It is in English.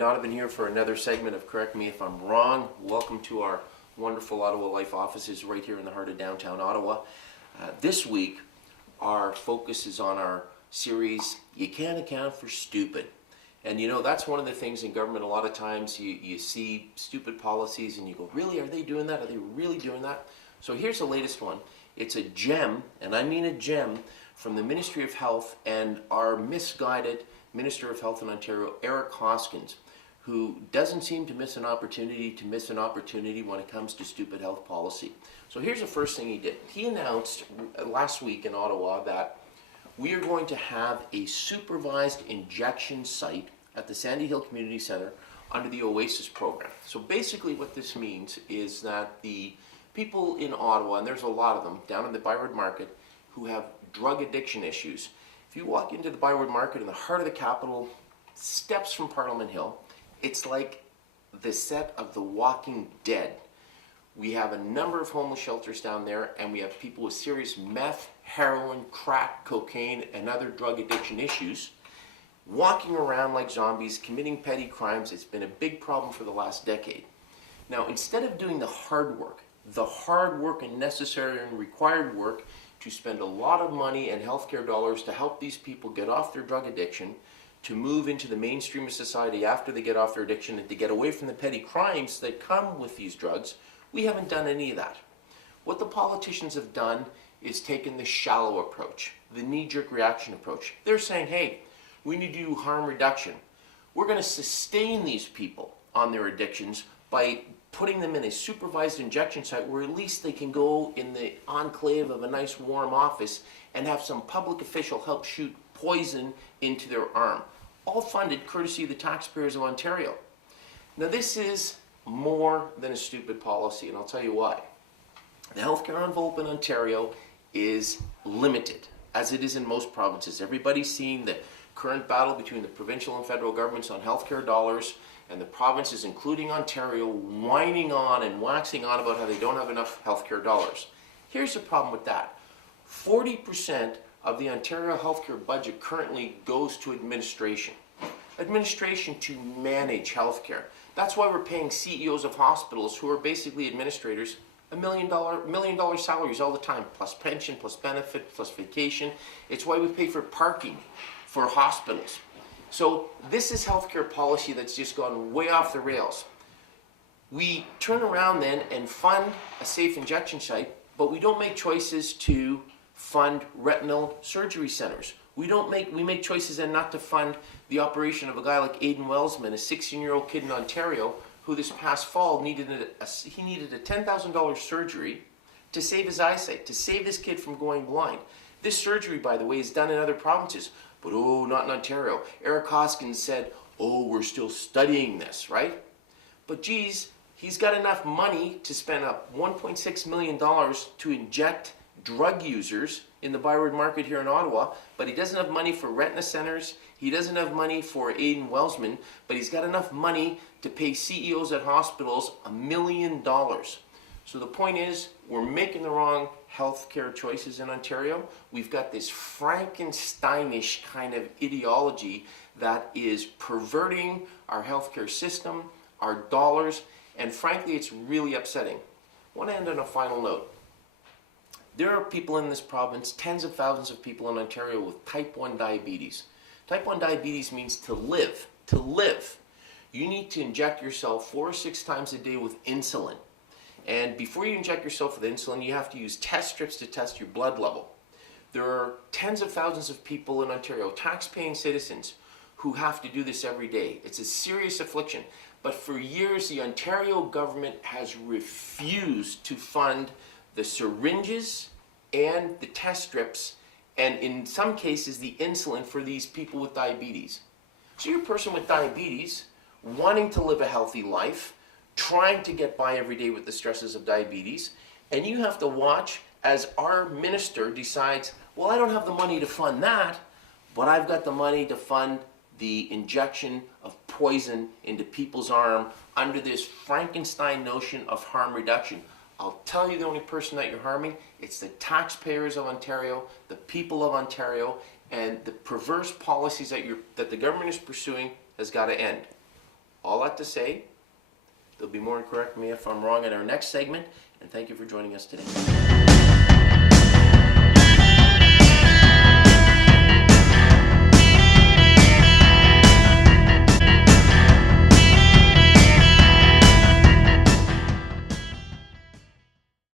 Donovan here for another segment of Correct Me If I'm Wrong. Welcome to our wonderful Ottawa Life offices right here in the heart of downtown Ottawa. This week, our focus is on our series, You Can't Account for Stupid. And you know, that's one of the things in government. A lot of times you see stupid policies and you go, really, are they doing that? Are they really doing that? So here's the latest one. It's a gem, and I mean a gem, from the Ministry of Health and our misguided Minister of Health in Ontario, Eric Hoskins, who doesn't seem to miss an opportunity when it comes to stupid health policy. So here's the first thing he did. He announced last week in Ottawa that we are going to have a supervised injection site at the Sandy Hill Community Centre under the Oasis Program. So basically what this means is that the people in Ottawa, and there's a lot of them down in the Byward Market, who have drug addiction issues. If you walk into the Byward Market in the heart of the capital, steps from Parliament Hill, it's like the set of The Walking Dead. We have a number of homeless shelters down there, and we have people with serious meth, heroin, crack, cocaine, and other drug addiction issues walking around like zombies, committing petty crimes. It's been a big problem for the last decade. Now, instead of doing the hard work and necessary and required work to spend a lot of money and healthcare dollars to help these people get off their drug addiction, to move into the mainstream of society after they get off their addiction, and to get away from the petty crimes that come with these drugs, we haven't done any of that. What the politicians have done is taken the shallow approach, the knee-jerk reaction approach. They're saying, hey, we need to do harm reduction. We're going to sustain these people on their addictions by putting them in a supervised injection site where at least they can go in the enclave of a nice warm office and have some public official help shoot poison into their arm. All funded courtesy of the taxpayers of Ontario. Now this is more than a stupid policy, and I'll tell you why. The healthcare envelope in Ontario is limited, as it is in most provinces. Everybody's seen the current battle between the provincial and federal governments on healthcare dollars, and the provinces, including Ontario, whining on and waxing on about how they don't have enough healthcare dollars. Here's the problem with that. 40% of the Ontario healthcare budget currently goes to administration. Administration to manage healthcare. That's why we're paying CEOs of hospitals, who are basically administrators, $1 million salaries all the time, plus pension, plus benefit, plus vacation. It's why we pay for parking for hospitals. So this is healthcare policy that's just gone way off the rails. We turn around then and fund a safe injection site, but we don't make choices to fund retinal surgery centers. We make choices then not to fund the operation of a guy like Aidan Wellsman, a 16-year-old kid in Ontario, who this past fall needed a $10,000 surgery to save his eyesight, to save this kid from going blind. This surgery, by the way, is done in other provinces. But oh, not in Ontario. Eric Hoskins said, oh, we're still studying this, right? But geez, he's got enough money to spend up $1.6 million to inject drug users in the Byward Market here in Ottawa, but he doesn't have money for retina centers, he doesn't have money for Aidan Wellsman, but he's got enough money to pay CEOs at hospitals $1 million. So the point is, we're making the wrong healthcare choices in Ontario. We've got this Frankensteinish kind of ideology that is perverting our healthcare system, our dollars, and frankly, it's really upsetting. I want to end on a final note. There are people in this province, tens of thousands of people in Ontario with type 1 diabetes. Type 1 diabetes means to live. To live. You need to inject yourself 4 or 6 times a day with insulin. And before you inject yourself with insulin, you have to use test strips to test your blood level. There are tens of thousands of people in Ontario, tax-paying citizens, who have to do this every day. It's a serious affliction. But for years, the Ontario government has refused to fund the syringes and the test strips, and in some cases, the insulin for these people with diabetes. So you're a person with diabetes, wanting to live a healthy life, trying to get by every day with the stresses of diabetes, and you have to watch as our minister decides, well, I don't have the money to fund that, but I've got the money to fund the injection of poison into people's arm under this Frankenstein notion of harm reduction. I'll tell you, the only person that you're harming, it's the taxpayers of Ontario, the people of Ontario, and the perverse policies that the government is pursuing has got to end. All that to say, there'll be more, and correct me if I'm wrong, in our next segment, and thank you for joining us today.